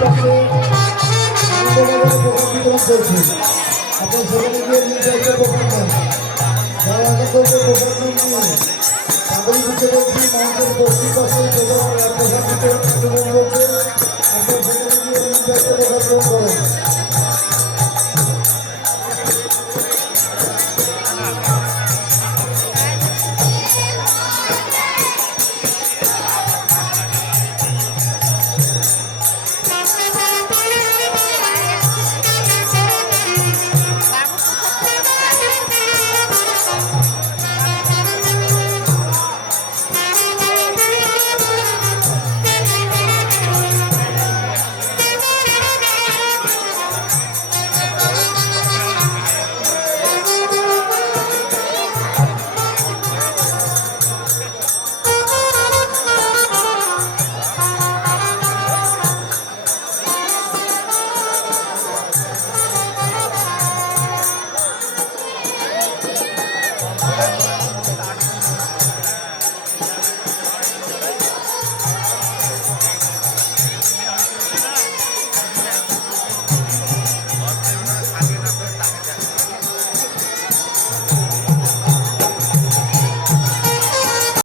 পাশে প্রোগ্রাম বিতরণ চলছে। আপনার সেখানে গিয়ে নিয়ে চাইছে প্রোগ্রাম নেন, যারা এখন করছে প্রোগ্রাম নিয়ে তাদেরই বুঝতে পেরেছি মানুষের পশ্চিম পাশে প্রোগ্রাম বিতরণ চলছে। আপনার সেখানে গিয়ে নিয়ে চাইছে প্রোগ্রাম করেন।